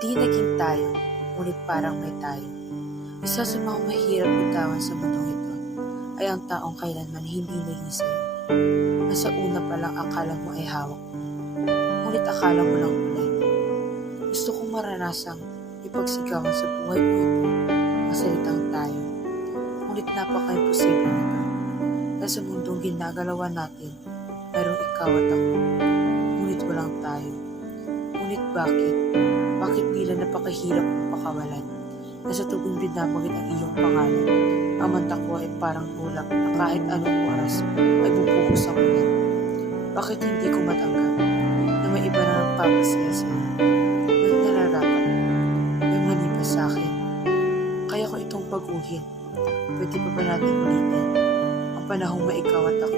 Di naging tayo, ngunit parang may tayo. Isa sa mga mahirap bitawan sa mundong ito ay ang taong kailanman hindi naging sa'yo. Nasa una pa lang akala mo ay hawak mo, ngunit akala mo lang ulan. Gusto kong maranasang ipagsigawan sa buhay ko ito ang salitang tayo, ngunit napaka-imposible nito. Dahil sa mundong ginagalawan natin, mayroong ikaw at ako, ngunit walang tayo. Ngunit bakit? Bakit tila napakahirap mong pakawalan? Na sa tuwing binabanggit ang iyong pangalan, ang mata ko ay parang ulap na kahit anong oras ay bubuhos ang ulan. Bakit hindi ko matanggap na may iba na nagpapasaya sa'yo? May nararapat, may mali pa sa akin. Kaya ko itong baguhin. Pwede pa ba natin ulitin? Ang panahong maikaw at ako